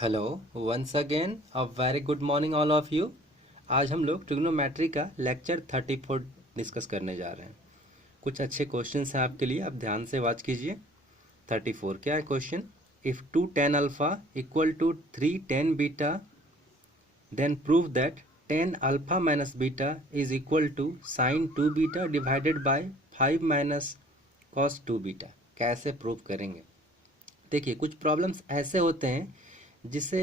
Hello once again a very good morning all of you. आज हम लोग trigonometry का लेक्चर 34 डिस्कस करने जा रहे हैं। कुछ अच्छे क्वेश्चंस हैं आपके लिए, आप ध्यान से वॉच कीजिए। 34 क्या है question? If 2 tan alpha equal to 3 tan beta then prove that tan alpha minus beta is equal to sine 2 beta divided by 5 minus cos 2 beta. कैसे प्रूव करेंगे? देखिए, कुछ प्रॉब्लम्स ऐसे होते हैं जिसे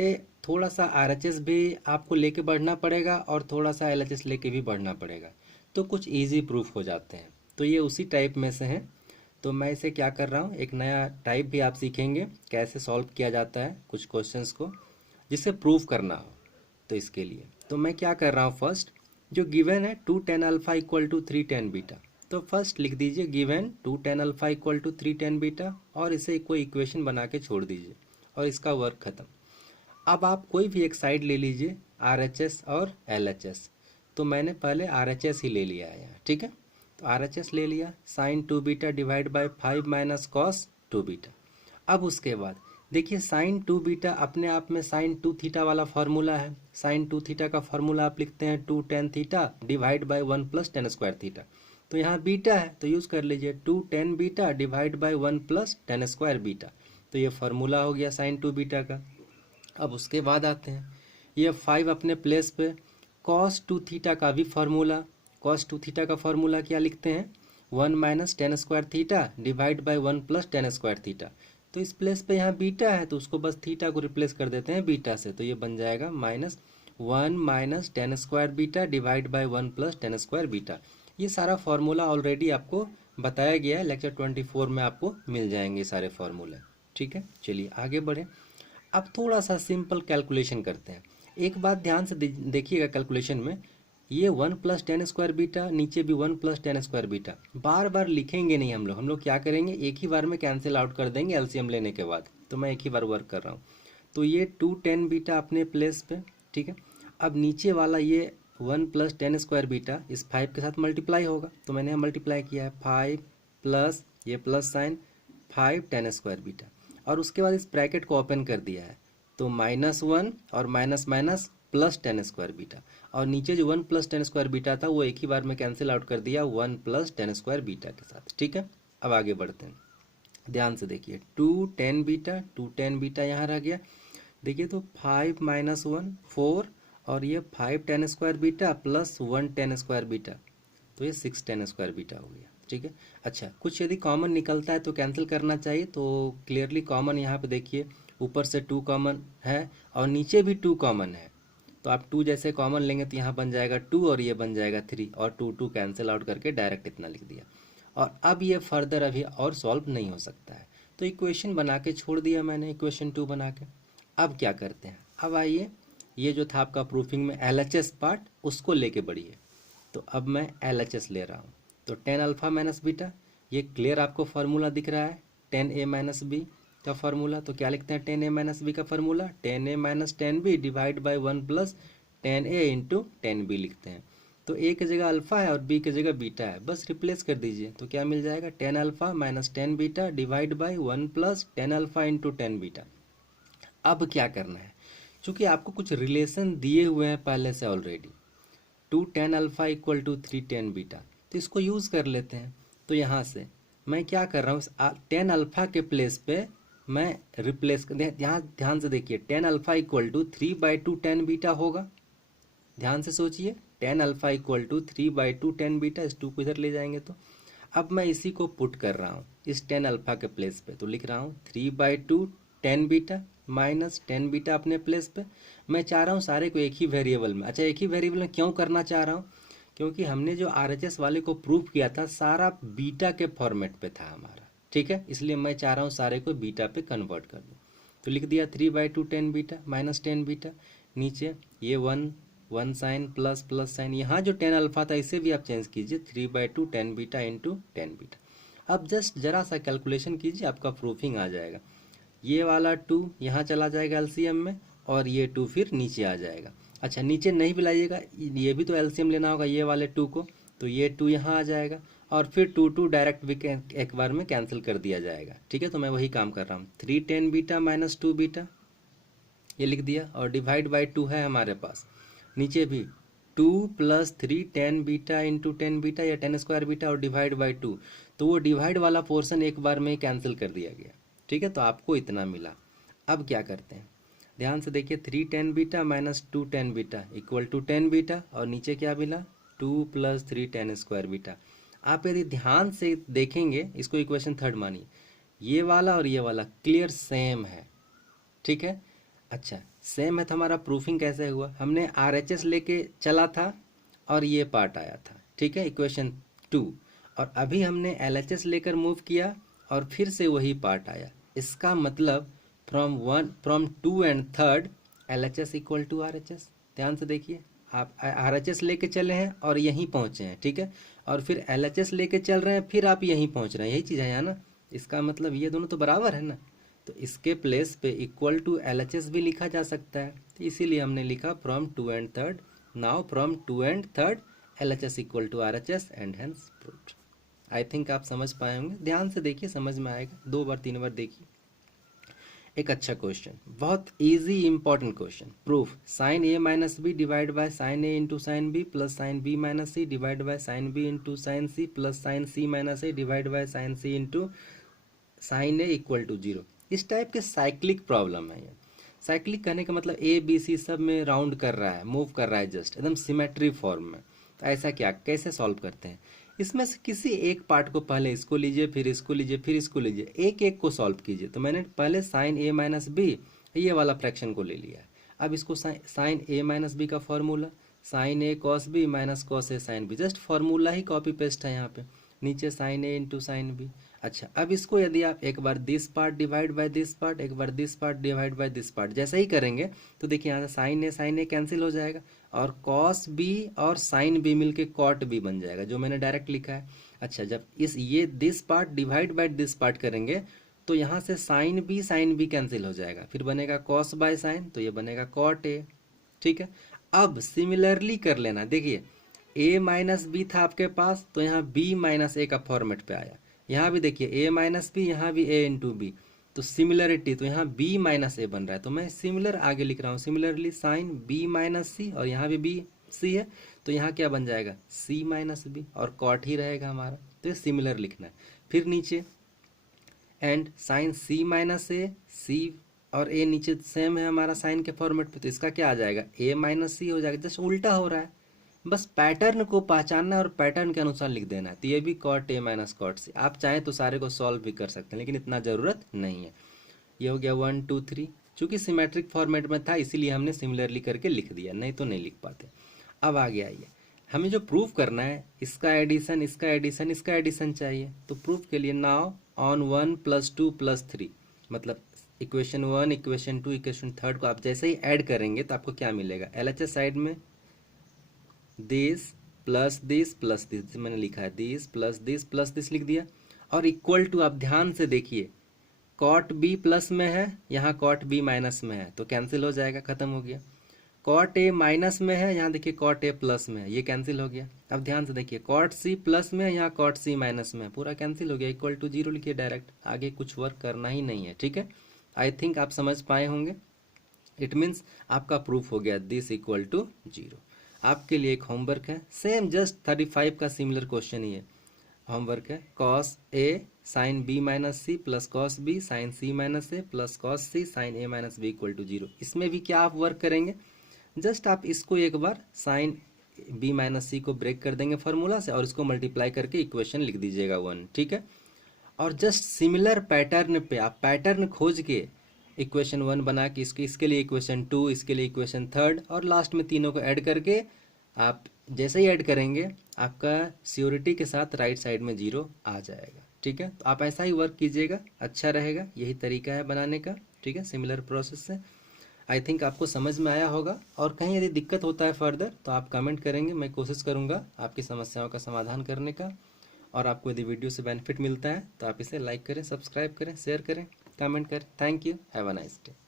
थोड़ा सा आरएचएस भी आपको लेके बढ़ना पड़ेगा और थोड़ा सा एलएचएस लेके भी बढ़ना पड़ेगा, तो कुछ इजी प्रूफ हो जाते हैं। तो ये उसी टाइप में से हैं। तो मैं इसे क्या कर रहा हूँ, एक नया टाइप भी आप सीखेंगे कैसे सॉल्व किया जाता है कुछ क्वेश्चंस को जिसे प्रूफ करना हो। तो इसके लिए तो मैं क्या कर रहा हूँ, फर्स्ट जो गिवन है 2 tan alpha equal to 3 tan beta, तो फर्स्ट लिख दीजिए given 2 tan alpha equal to 3 tan beta और इसे कोई इक्वेशन बना के छोड़ दीजिए और इसका वर्क खत्म। अब आप कोई भी एक साइड ले लीजिए, आरएचएस और एलएचएस। तो मैंने पहले आरएचएस ही ले लिया है यहाँ, ठीक है। तो आरएचएस ले लिया, sine 2 beta divide by 5 minus cos 2 beta. अब उसके बाद देखिए, साइन 2 बीटा अपने आप में साइन 2 थीटा वाला फार्मूला है। साइन 2 थीटा का फार्मूला आप लिखते हैं 2 tan theta divide by 1 plus tan square theta. तो यहाँ बीटा है तो यूज़ कर लीजिए 2 tan beta divide bye 1 plus tan square beta. तो ये फार्मूला हो गया साइन 2 बीटा का। अब उसके बाद आते हैं, ये 5 अपने प्लेस पे, कॉस 2 थीटा का भी फार्मूला। कॉस 2 थीटा का फार्मूला क्या लिखते हैं, 1 minus tan square theta divide by 1 plus tan square theta. तो इस प्लेस पे यहाँ बीटा है तो उसको बस थीटा को रिप्लेस कर देते हैं बीटा से, तो ये बन जाएगा minus 1 minus tan square beta divide bye 1 plus tan square beta. ये सारा फार्मूला ऑलरेडी आपको बताया गया है, लेक्चर 24 में आपको मिल जाएंगे सारे फार्मूले, ठीक है। चलिए आगे बढ़ें। अब थोड़ा सा सिंपल कैलकुलेशन करते हैं। एक बात ध्यान से देखिएगा कैलकुलेशन में, ये 1 प्लस tan स्क्वायर बीटा, नीचे भी 1 प्लस tan स्क्वायर बीटा, बार बार लिखेंगे नहीं हम लोग क्या करेंगे, एक ही बार में कैंसिल आउट कर देंगे एलसीएम लेने के बाद। तो मैं एक ही बार वर्क कर रहा हूँ। तो ये 2 tan बीटा अपने प्लेस पे, ठीक है। अब नीचे वाला ये 1 प्लस tan स्क्वायर बीटा इस 5 के साथ मल्टीप्लाई होगा, तो मैंने मल्टीप्लाई किया है 5 प्लस ये plus sign 5 tan square beta, और उसके बाद इस ब्रैकेट को ओपन कर दिया है तो -1 और minus minus plus tan square beta, और नीचे जो 1 प्लस tan स्क्वायर बीटा था वो एक ही बार में कैंसिल आउट कर दिया 1 प्लस tan स्क्वायर बीटा के साथ, ठीक है। अब आगे बढ़ते हैं, ध्यान से देखिए 2 tan बीटा यहाँ रह गया। देखिए तो 5 माइनस 1 4 और ये 5 tan square beta plus 1 tan square beta, तो ये 6 tan स्क्वायर बीटा हो गया, ठीक है। अच्छा, कुछ यदि कॉमन निकलता है तो कैंसिल करना चाहिए, तो क्लियरली कॉमन यहाँ पे देखिए, ऊपर से 2 कॉमन है और नीचे भी 2 कॉमन है, तो आप 2 जैसे कॉमन लेंगे तो यहाँ बन जाएगा 2 और ये बन जाएगा 3, और 2 कैंसिल आउट करके डायरेक्ट इतना लिख दिया। और अब ये फर्दर अभी और सॉल्व नहीं हो सकता है, तो इक्वेशन बना के छोड़ दिया मैंने, इक्वेशन 2 बना के। अब क्या करते हैं, अब आइए ये जो था आपका प्रूफिंग में एलएचएस पार्ट, उसको लेके बढ़िए। तो अब मैं एलएचएस ले रहा हूँ, तो tan अल्फा माइनस बीटा, ये क्लियर आपको फार्मूला दिख रहा है tan a माइनस बी का फार्मूला। तो क्या लिखते हैं tan a माइनस बी का formula, tan a minus tan b divide by 1 plus tan a into tan b लिखते हैं। तो a की जगह अल्फा है और b की जगह बीटा है, बस रिप्लेस कर दीजिए तो क्या मिल जाएगा, tan alpha minus tan beta divide bye 1 plus tan alpha into tan beta. अब क्या करना है, चूंकि आपको कुछ रिलेशन दिए हुए हैं पहले से already, 2 tan alpha equal to 3 tan beta, तो इसको यूज़ कर लेते हैं। तो यहाँ से मैं क्या कर रहा हूँ, tan अल्फा के प्लेस पे मैं रिप्लेस यहाँ ध्यान से देखिए, tan alpha equal to 3/2 tan beta होगा। ध्यान से सोचिए, tan alpha equal to 3/2 tan beta, इस 2 को इधर ले जाएंगे तो अब मैं इसी को पुट कर रहा हूँ इस tan अल्फा के प्लेस पे, तो लिख रहा हूँ 3/2 tan beta minus tan beta अपने प्लेस पे। मैं चाह रहा हूँ सारे को एक ही वेरिएबल में। अच्छा, एक ही वेरिएबल में क्यों करना चाह रहा हूँ, क्योंकि हमने जो आरएचएस वाले को प्रूफ किया था सारा बीटा के फॉर्मेट पे था हमारा, ठीक है। इसलिए मैं चाह रहा हूँ सारे को बीटा पे कन्वर्ट कर दूँ, तो लिख दिया 3/2 tan beta minus tan beta, नीचे ये 1 साइन प्लस प्लस साइन, यहाँ जो tan अल्फा था इसे भी आप चेंज कीजिए 3/2 tan beta into tan beta. अब जस्ट जरा सा कैलकुलेशन कीजिए, आपका प्रूफिंग आ जाएगा। ये वाला 2 यहाँ चला जाएगा एलसीएम में और ये 2 फिर नीचे आ जाएगा। अच्छा, नीचे नहीं भी लाइएगा, ये भी तो एलसीएम लेना होगा ये वाले 2 को, तो ये 2 यहाँ आ जाएगा और फिर 2 डायरेक्ट भी एक बार में कैंसिल कर दिया जाएगा, ठीक है। तो मैं वही काम कर रहा हूँ, 3 tan बीटा माइनस 2 बीटा ये लिख दिया, और डिवाइड बाई 2 है हमारे पास, नीचे भी 2 + 3 tan beta into tan beta या tan स्क्वायर बीटा और डिवाइड बाई 2, तो वो डिवाइड वाला पोर्शन एक बार में कैंसिल कर दिया गया, ठीक है। तो आपको इतना मिला। अब क्या करते हैं, ध्यान से देखिए, 3 tan beta minus 2 tan beta equal to 10 beta, और नीचे क्या मिला, 2 + 3 tan स्क्वायर बीटा। आप यदि ध्यान से देखेंगे, इसको इक्वेशन 3 मानिए, ये वाला और ये वाला क्लियर सेम है, ठीक है। अच्छा, सेम है तो हमारा प्रूफिंग कैसे हुआ, हमने RHS लेके चला था और ये पार्ट आया था, ठीक है, इक्वेशन 2, और अभी हमने LHS लेकर मूव किया और फिर से वही पार्ट आया। इसका मतलब from 2 and 3 LHS equal to RHS। ध्यान से देखिए, आप RHS लेके चले हैं और यहीं पहुंचे हैं, ठीक है, और फिर LHS लेके चल रहे हैं, फिर आप यहीं पहुंच रहे हैं, यही चीज़ है यहाँ ना। इसका मतलब ये दोनों तो बराबर है ना, तो इसके प्लेस पे इक्वल टू LHS भी लिखा जा सकता है, तो इसीलिए हमने लिखा from 2 and 3। Now from 2 and 3 LHS equal to RHS and hence proved. I think आप समझ पाए होंगे, ध्यान से देखिए, समझ में आएगा, 2 बार 3 बार देखिए। एक अच्छा क्वेश्चन, बहुत easy important question, proof sine A minus B divide by sine A into sine B plus sine B minus C divide by sine B into sine C plus sine C minus A divide by sine C into sine A equal to 0। इस type के cyclic problem है ये। Cyclic कहने का मतलब A B C सब में round कर रहा है, मूव कर रहा है, जस्ट एकदम सिमेट्री फॉर्म में। तो ऐसा क्या, कैसे सॉल्व करते हैं, इसमें से किसी एक पार्ट को पहले इसको लीजिए, फिर इसको लीजिए, फिर इसको लीजिए, एक एक को सॉल्व कीजिए। तो मैंने पहले साइन ए माइनस बी ये वाला फ्रैक्शन को ले लिया है। अब इसको साइन ए माइनस बी का formula sine A cos B minus cos A sine B, just formula ही कॉपी पेस्ट है यहाँ पे, नीचे sine A into sine B. अच्छा, अब इसको यदि आप एक बार this part divide by this part, एक बार this part divide by this part जैसे ही करेंगे, तो देखिए यहाँ से साइन ए कैंसिल हो जाएगा, और कॉस बी और साइन बी मिलके कॉट बी बन जाएगा, जो मैंने डायरेक्ट लिखा है। अच्छा, जब ये this part divide by this part करेंगे, तो यहाँ से साइन बी कैंसिल हो जाएगा, फिर बनेगा कॉस बाय साइन, तो ये बनेगा कॉट ए, ठीक है। अब सिमिलरली कर लेना, देखिए a माइनस बी था आपके पास, तो यहाँ b माइनस ए का फॉर्मेट पे आया, यहाँ भी देखिए a माइनस बी, यहाँ भी a इंटू बी, तो सिमिलरिटी, तो यहाँ b माइनस ए बन रहा है, तो मैं सिमिलर आगे लिख रहा हूँ, सिमिलरली साइन b माइनस सी, और यहाँ भी b c है, तो यहाँ क्या बन जाएगा c माइनस बी, और कॉट ही रहेगा हमारा, तो ये सिमिलर लिखना है। फिर नीचे and sine c minus A, c और a नीचे सेम है हमारा साइन के फॉर्मेट पे, तो इसका क्या आ जाएगा a माइनस सी हो जाएगा, जस्ट उल्टा हो रहा है, बस पैटर्न को पहचानना है और पैटर्न के अनुसार लिख देना है। तो ये भी cot A minus cot C, आप चाहें तो सारे को सॉल्व भी कर सकते हैं, लेकिन इतना ज़रूरत नहीं है। ये हो गया 1 2 3, चूंकि सिमेट्रिक फॉर्मेट में था इसीलिए हमने सिमिलरली करके लिख दिया, नहीं तो नहीं लिख पाते। अब आ गया ये, हमें जो प्रूफ करना है, इसका एडिशन, इसका एडिशन, इसका एडिशन चाहिए। तो प्रूफ के लिए नाउ ऑन 1 + 2 + 3, मतलब इक्वेशन 1 इक्वेशन 2 इक्वेशन 3 को आप जैसे ही ऐड करेंगे तो आपको क्या मिलेगा, LHS साइड में this plus this plus this, मैंने लिखा है this plus this plus this लिख दिया, और इक्वल टू, आप ध्यान से देखिए, कॉट बी प्लस में है, यहाँ कॉट बी माइनस में है, तो कैंसिल हो जाएगा, खत्म हो गया। कॉट ए माइनस में है, यहाँ देखिए कॉट ए प्लस में है, ये कैंसिल हो गया। अब ध्यान से देखिए, कॉट सी प्लस में है, यहाँ कॉट सी माइनस में है, पूरा कैंसिल हो गया, इक्वल टू 0 लिखिए डायरेक्ट, आगे कुछ वर्क करना ही नहीं है, ठीक है। आई थिंक आप समझ पाए होंगे। इट मीन्स आपका प्रूफ हो गया दिस इक्वल टू 0। आपके लिए एक होमवर्क है, सेम जस्ट 35 का सिमिलर क्वेश्चन ही है। होमवर्क है, cos A sine B minus C plus cos B sine C minus A plus cos C sine A minus B equal to 0। इसमें भी क्या आप वर्क करेंगे, जस्ट आप इसको एक बार साइन बी माइनस सी को ब्रेक कर देंगे फॉर्मूला से, और इसको मल्टीप्लाई करके इक्वेशन लिख दीजिएगा 1, ठीक है। और जस्ट सिमिलर पैटर्न पे आप पैटर्न खोज के इक्वेशन 1 बना के इसके लिए इक्वेशन 2, इसके लिए इक्वेशन 3, और लास्ट में तीनों को ऐड करके आप जैसे ही ऐड करेंगे आपका श्योरिटी के साथ राइट साइड में 0 आ जाएगा, ठीक है। तो आप ऐसा ही वर्क कीजिएगा, अच्छा रहेगा, यही तरीका है बनाने का, ठीक है, सिमिलर प्रोसेस से। आई थिंक आपको समझ में आया होगा, और कहीं यदि दिक्कत होता है फर्दर तो आप कमेंट करेंगे, मैं कोशिश करूँगा आपकी समस्याओं का समाधान करने का। और आपको यदि वीडियो से बेनिफिट मिलता है तो आप इसे लाइक करें, सब्सक्राइब करें, शेयर करें, कमेंट करें। Thank you, have a nice day.